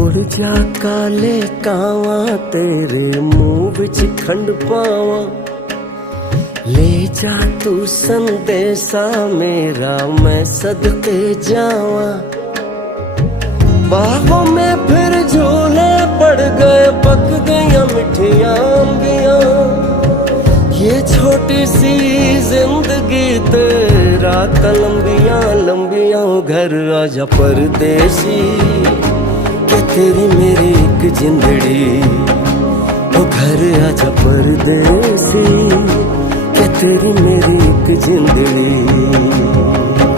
उड़ जा काले कावा तेरे मुंह विच खंड पावा, ले जा तू संदेशा मेरा मैं सदके जावा। बाहों में फिर झूले पड़ गए, पक गया मिठियां अंबियां, ये छोटी सी जिंदगी तेरा लंबियां लंबियां। घर आजा परदेसी के तेरी मेरी एक जिंदड़ी, ओ घर आजा परदेसी के तेरी मेरी एक जिंदड़ी।